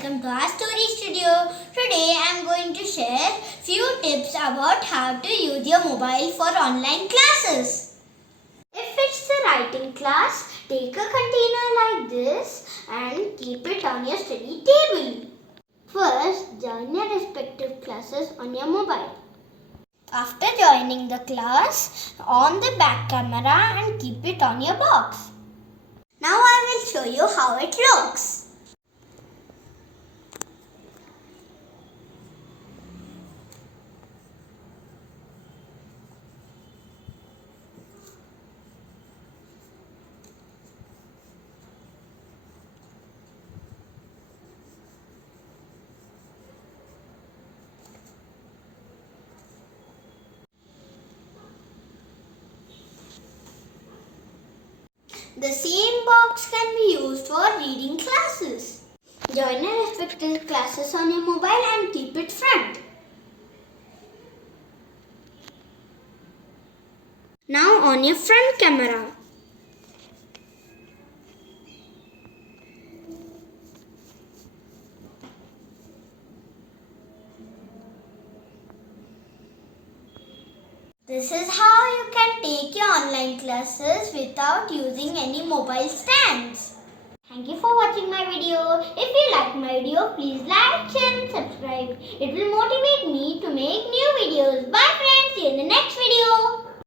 welcome to our story studio. Today I am going to share few tips about how to use your mobile for online classes. If it's the writing class, take a container like this and keep it on your study table. First, join your respective classes on your mobile. After joining the class, on the back camera and keep it on your box. Now I will show you how it looks. The same box can be used for reading classes. Join your respective classes on your mobile and keep it front. Now on your front camera. This is how you can take your online classes without using any mobile stands. Thank you for watching my video. If you like my video, please like, share and subscribe. It will motivate me to make new videos. Bye friends, see you in the next video.